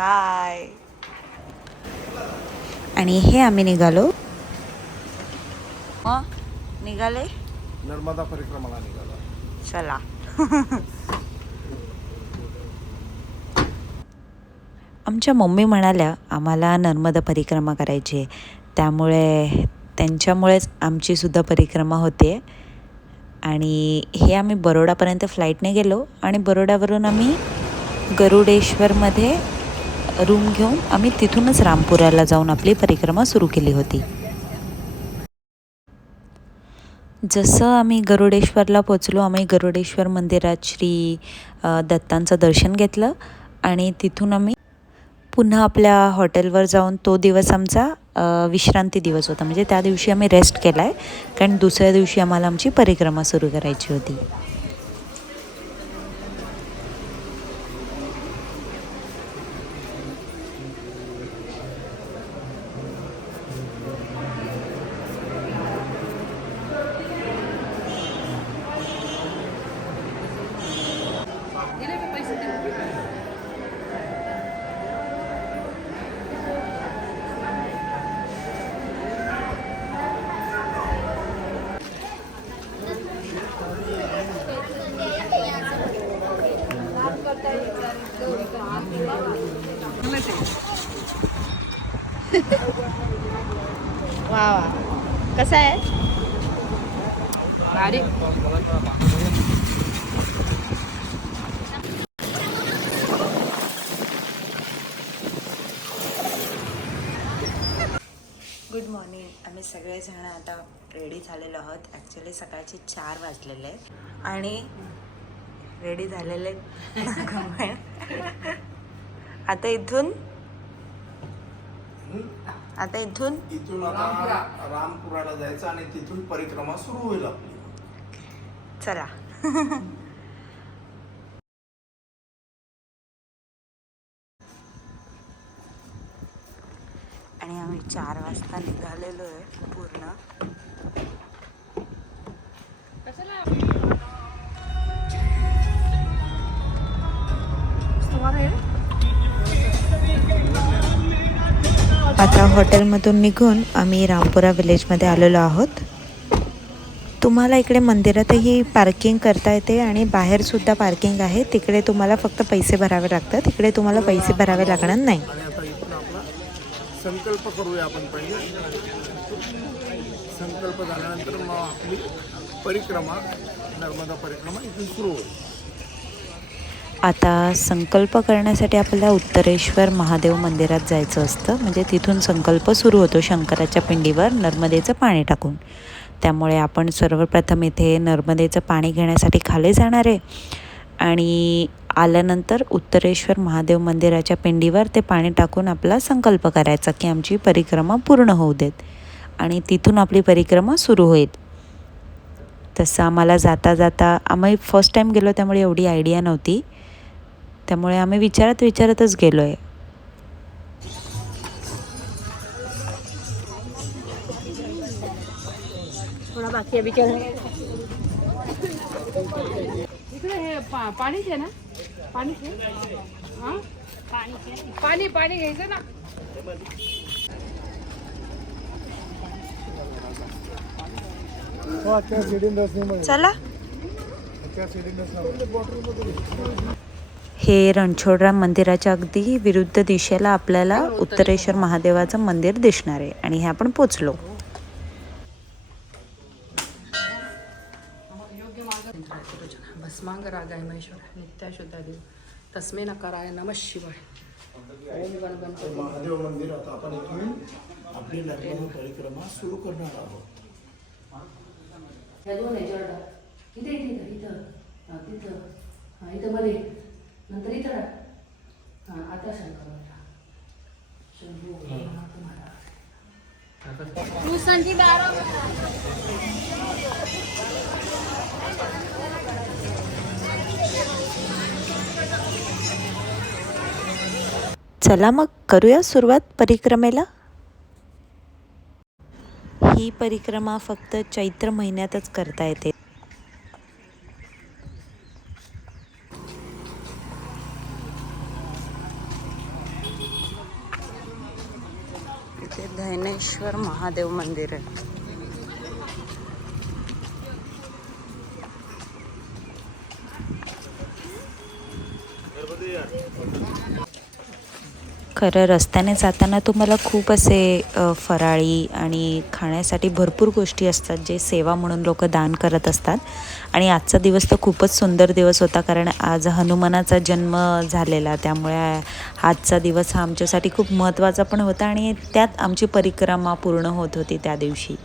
Bye. आणि हे आम्ही निघालो. निघाले नर्मदा परिक्रमाला निघालो. चला. आमच्या मम्मी म्हणाल्या आम्हाला नर्मदा परिक्रमा करायची आहे, त्यामुळे त्यांच्यामुळेच आमचीसुद्धा परिक्रमा होते. आणि हे आम्ही बरोडापर्यंत फ्लाईटने गेलो आणि बरोडावरून आम्ही गरुडेश्वरमध्ये रूम घेऊन आम्ही तिथूनच रामपुराला जाऊन आपली परिक्रमा सुरू केली होती. जसं आम्ही गरुडेश्वरला पोचलो, आम्ही गरुडेश्वर मंदिरात श्री दत्तांचं दर्शन घेतलं आणि तिथून आम्ही पुन्हा आपल्या हॉटेलवर जाऊन तो दिवस आमचा विश्रांती दिवस होता. म्हणजे त्या दिवशी आम्ही रेस्ट केला आहे, कारण दुसऱ्या दिवशी आम्हाला आमची परिक्रमा सुरू करायची होती. वा वा, कसा आहे? भारी. Good morning. आम्ही सगळेजण आता रेडी झालेलो आहोत. ॲक्च्युली सकाळचे 4 वाजलेले आहेत आणि रेडी झालेले आता इथून रामपुराला जायचं आणि तिथून परिक्रमा सुरू होईल आपली. चला. आणि आम्ही 4 वाजता निघालेलो आहे पूर्ण. आता हॉटेलमधून निघून आम्ही रामपुरा विलेजमध्ये आलेलो आहोत. तुम्हाला इकडे मंदिरातही पार्किंग करता येते आणि बाहेरसुद्धा पार्किंग आहे. तिकडे तुम्हाला फक्त पैसे भरावे लागतात, इकडे तुम्हाला पैसे भरावे लागणार नाही. आणि आता इथून आपला संकल्प करूया आपण. पहिले संकल्प झाल्यानंतर मग आपली परिक्रमा, नर्मदा परिक्रमा इथून सुरू होईल. आता संकल्प करण्यासाठी आपल्याला उत्तरेश्वर महादेव मंदिरात जायचं असतं. म्हणजे तिथून संकल्प सुरू होतो शंकराच्या पिंडीवर नर्मदेचं पाणी टाकून. त्यामुळे आपण सर्वप्रथम इथे नर्मदेचं पाणी घेण्यासाठी खाली जाणार आहे आणि आल्यानंतर उत्तरेश्वर महादेव मंदिराच्या पिंडीवर ते पाणी टाकून आपला संकल्प करायचा की आमची परिक्रमा पूर्ण होऊ देत, आणि तिथून आपली परिक्रमा सुरू होईल. तसं आम्हाला जाता जाता, आम्ही फर्स्ट टाईम गेलो त्यामुळे एवढी आयडिया नव्हती, त्यामुळे आम्ही विचारतच गेलो आहे. थोड़ा बाकी अभी चल इकडे हे पाणीच आहे ना, पाणीच आहे. हां, पाणी घ्यायचं ना. चला. हे रणछोडराम मंदिराच्या अगदी विरुद्ध दिशेला आपल्याला उत्तरेश्वर महादेवाचं मंदिर दिसणार आहे आणि हे आपण पोचलो. भस्मांगरागाय महेश्वर नित्याशुद्धादेव तस्मै नकाराय नमः शिवाय. ओम गणपती. महादेव मंदिर. आता आपण इथून आपली नर्मदा परिक्रमा सुरू करणार आहोत. या दोन याच्यावर इथे इथे इथं तिथं हां, इथं मध्ये नंतर इथं हां. आता शंकर शंभू तुम्हाला चला मग करूया सुरुवात परिक्रमेला. ही परिक्रमा फक्त चैत्र महिन्यातच करता येते. धनेश्वर महादेव मंदिर आहे. खरं रस्त्याने जाताना तुम्हाला खूप असे फराळी आणि खाण्यासाठी भरपूर गोष्टी असतात जे सेवा म्हणून लोक दान करत असतात. आणि आजचा दिवस तर खूपच सुंदर दिवस होता, कारण आज हनुमानाचा जन्म झालेला, त्यामुळे आजचा दिवस हा आमच्यासाठी खूप महत्त्वाचा पण होता आणि त्यात आमची परिक्रमा पूर्ण होत होती त्या दिवशी.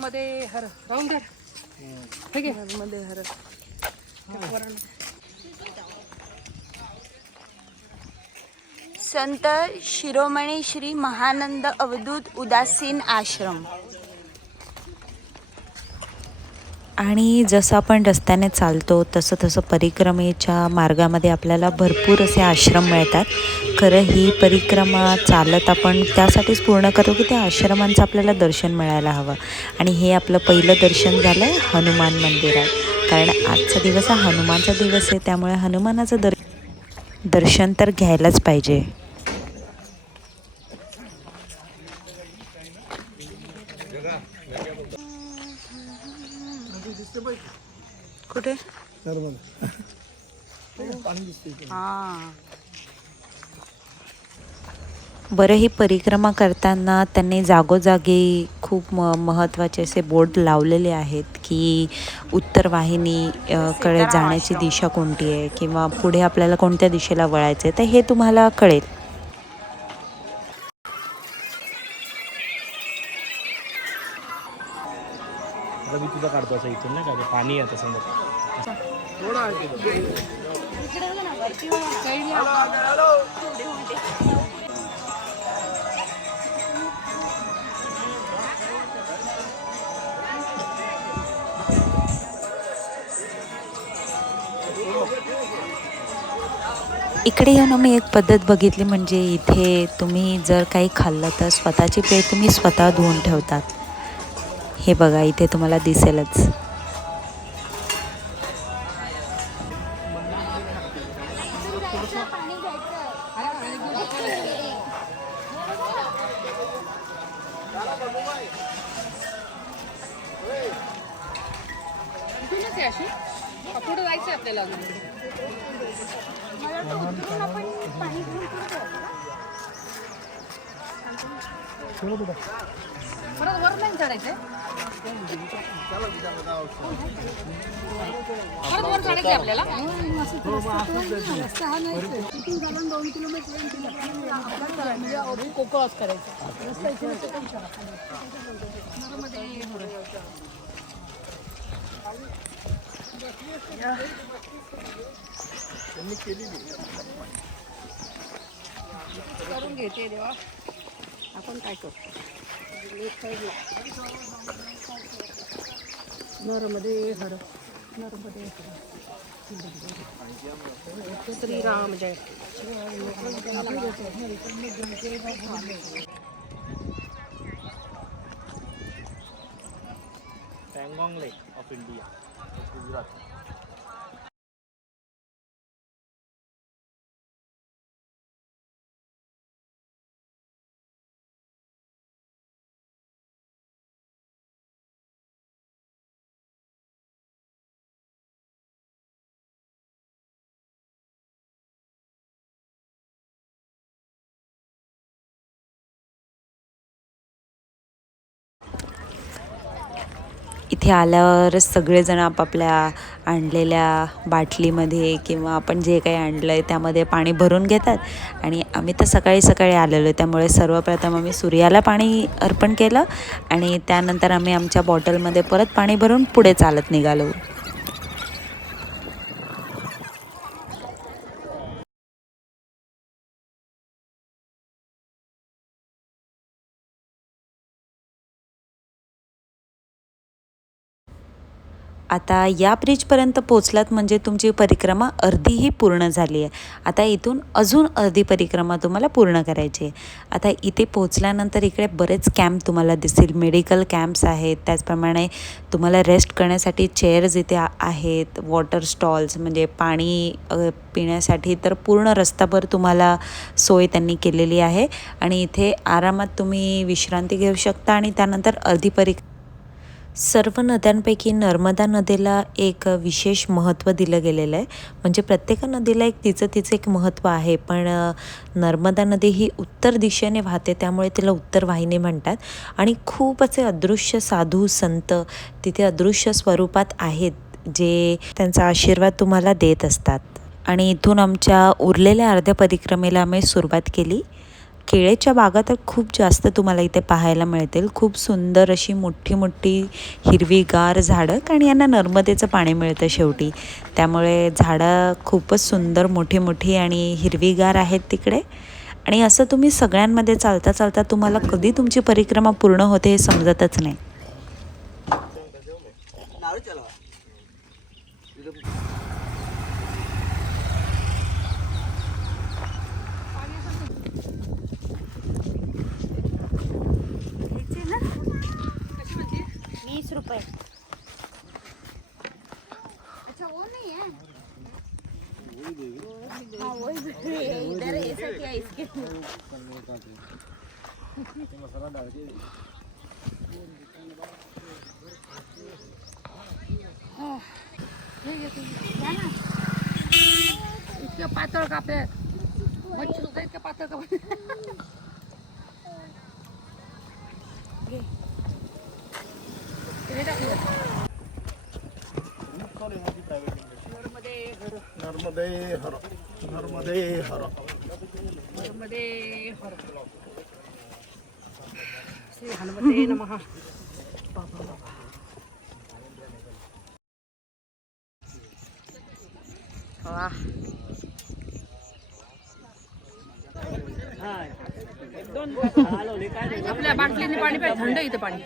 मध्ये हर राहून द्या. ठीक आहे मध्ये हर संत शिरोमणी श्री महानंद अवधूत उदासीन आश्रम. आणि जसं आपण रस्त्याने चालतो तसं तसं परिक्रमेच्या मार्गामध्ये आपल्याला भरपूर असे आश्रम मिळतात. खरं ही परिक्रमा चालत आपण त्यासाठीच पूर्ण करतो की त्या आश्रमांचं आपल्याला दर्शन मिळायला हवं. आणि हे आपलं पहिलं दर्शन झालं आहे हनुमान मंदिरात, कारण आजचा दिवस हा हनुमानचा दिवस आहे, त्यामुळे हनुमानाचं दर्शन तर घ्यायलाच पाहिजे. कुठे? पाणी दिसते. हां. बरं, ही परिक्रमा करताना त्यांनी जागोजागी खूप महत्त्वाचे असे बोर्ड लावलेले आहेत की उत्तर वाहिनी कडे जाण्याची दिशा कोणती आहे किंवा पुढे आपल्याला कोणत्या दिशेला वळायचं आहे, तर हे तुम्हाला कळेल. मी तुझा काढतो असं इथून नाही का, ते पाणी आहे तसं इकडे येऊन मी एक पद्धत बघितली, म्हणजे इथे तुम्ही जर काही खाल्लं तर स्वतःची प्लेट तुम्ही स्वतः धुवून ठेवतात. हे बघा, इथे तुम्हाला दिसेलच. पुढे जायचं आपल्याला. परत वर नाही चढायचंय. परत वर चढायचंय आपल्याला. 2 किलोमीटर कोकॉस करायचं. करून घेते देवा. आपण काय करतो नरमध्ये हर नरमध्ये श्रीराम जय. पँगॉंग लेक ऑफ इंडिया, गुजरात. इथे आल्यावरच सगळेजण आपापल्या आणलेल्या बाटलीमध्ये किंवा आपण जे काही आणलं आहे त्यामध्ये पाणी भरून घेतात. आणि आम्ही तर सकाळी सकाळी आलेलो आहे, त्यामुळे सर्वप्रथम आम्ही सूर्याला पाणी अर्पण केलं आणि त्यानंतर आम्ही आमच्या बॉटलमध्ये परत पाणी भरून पुढे चालत निघालो. आता या ब्रिजपर्यंत पोचलात म्हणजे तुमची परिक्रमा अर्धीही पूर्ण झाली आहे. आता इथून अजून अर्धी परिक्रमा तुम्हाला पूर्ण करायची आहे. आता इथे पोचल्यानंतर इकडे बरेच कॅम्प तुम्हाला दिसतील. मेडिकल कॅम्प्स आहेत, त्याचप्रमाणे तुम्हाला रेस्ट करण्यासाठी चेअर्स इथे आहेत, वॉटर स्टॉल्स म्हणजे पाणी पिण्यासाठी तर पूर्ण रस्ताभर तुम्हाला सोय त्यांनी केलेली आहे. आणि इथे आरामात तुम्ही विश्रांती घेऊ शकता. आणि त्यानंतर अर्धी सर्व नद्यांपैकी नर्मदा नदीला एक विशेष महत्त्व दिलं गेलेलं आहे. म्हणजे प्रत्येक नदीला तिचं एक महत्त्व आहे, पण नर्मदा नदी ही उत्तर दिशेने वाहते, त्यामुळे तिला उत्तर वाहिनी म्हणतात. आणि खूप असे अदृश्य साधू संत तिथे अदृश्य स्वरूपात आहेत, जे त्यांचा आशीर्वाद तुम्हाला देत असतात. आणि इथून आमच्या उरलेल्या अर्ध्या परिक्रमेला आम्ही सुरुवात केली. केळेच्या बागा तर खूप जास्त तुम्हाला इथे पाहायला मिळतील. खूप सुंदर अशी मोठी मोठी हिरवीगार झाडं, कारण यांना नर्मदेचं पाणी मिळतं शेवटी, त्यामुळे झाडं खूपच सुंदर मोठी मोठी आणि हिरवीगार आहेत तिकडे. आणि असं तुम्ही सगळ्यांमध्ये चालता चालता तुम्हाला कधी तुमची परिक्रमा पूर्ण होते हे समजतच नाही. इतके पातळ कापले मच्छी सुद्धा इतके पातळ कापले. नर्मदे हर, नर्मदे हर, नर्मदे हर. श्री हनुमते नमः. आपल्या बाटलीने पाणी प्या, थंड इथं पाणी.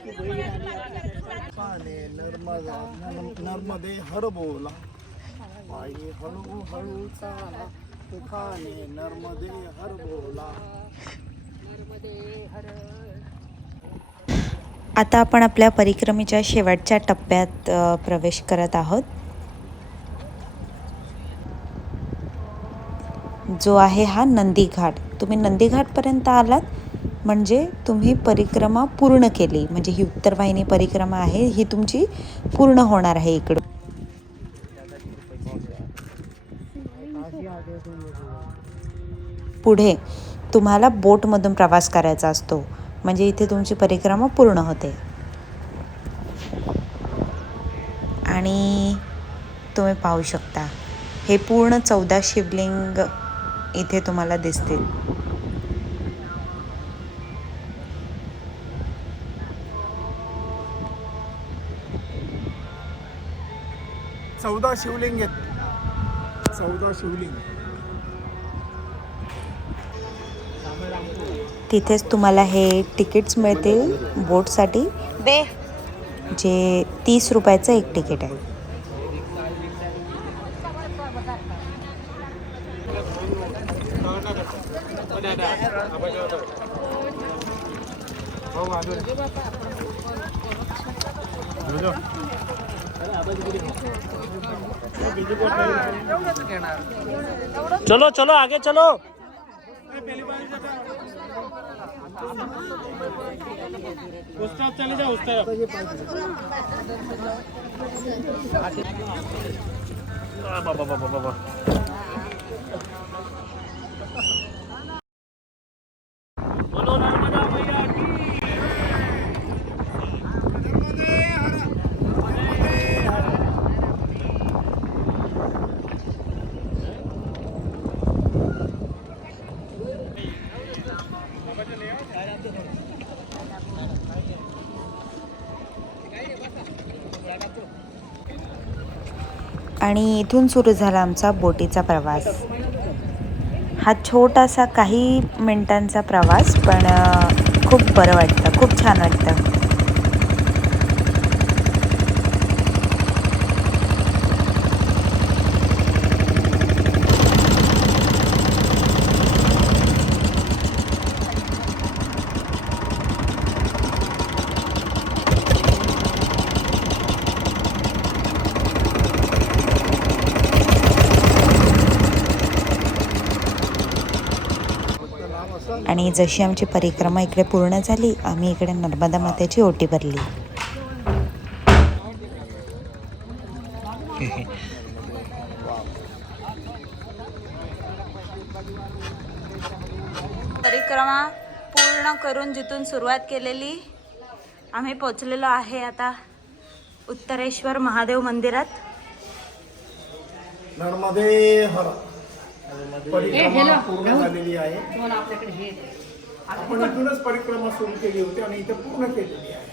पाने नर्मदा नर्मदे हर बोला, पायी हळू हळू चाला, तुफाने नर्मदे हर बोला. आता आपण आपल्या परिक्रमेच्या शेवटच्या टप्प्यात प्रवेश करत आहोत, जो आहे हा नंदीघाट. तुम्ही नंदीघाटपर्यंत आलात म्हणजे तुम्ही परिक्रमा पूर्ण केली, म्हणजे ही उत्तरवाहिनी परिक्रमा आहे ही तुमची पूर्ण होणार आहे. इकडून पुढे तुम्हाला बोटमधून प्रवास करायचा असतो, म्हणजे इथे तुमची परिक्रमा पूर्ण होते. आणि तुम्ही पाहू शकता हे पूर्ण 14 शिवलिंग इथे तुम्हाला दिसतील. चौदा शिवलिंग आहेत, 14 शिवलिंग. तिथेच तुम्हाला हे तिकीट्स मिळतील बोटसाठी, जे 30 रुपयाचं एक तिकीट आहे. चलो चलो आगे चलो. उस तरफ चले जाओ, उस तरफ. बाबा बाबा बाबा. बोलो नर्मदा मैया की. आणि इथून सुरू झाला आमचा बोटीचा प्रवास. हा छोटासा काही मिनिटांचा प्रवास, पण खूप बरं वाटतं, खूप छान वाटतं. आणि जशी आमची परिक्रमा इकडे पूर्ण झाली, आम्ही इकडे नर्मदा मातेची ओटी भरली. परिक्रमा पूर्ण करून जिथून सुरुवात केलेली आम्ही पोचलेलो आहे आता उत्तरेश्वर महादेव मंदिरात. नर्मदे हर परिक्रमा पूर्ण झालेली आहे. तुम्हाला आपल्याकडे हे आपण इथूनच परिक्रमा सुरू केली होती आणि इथे पूर्ण केलेली आहे.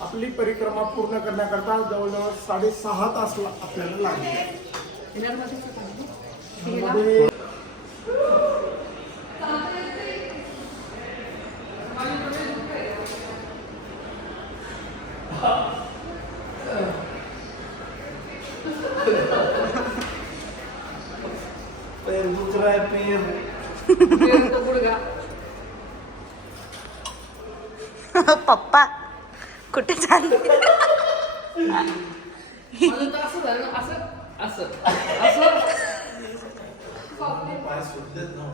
आपली परिक्रमा पूर्ण करण्याकरता जवळजवळ 6.5 तास आपल्याला लागले. नर्मदे पैर दुख रहा है, पैर पप्पा कुठे चालले? पाय सुटलेत ना.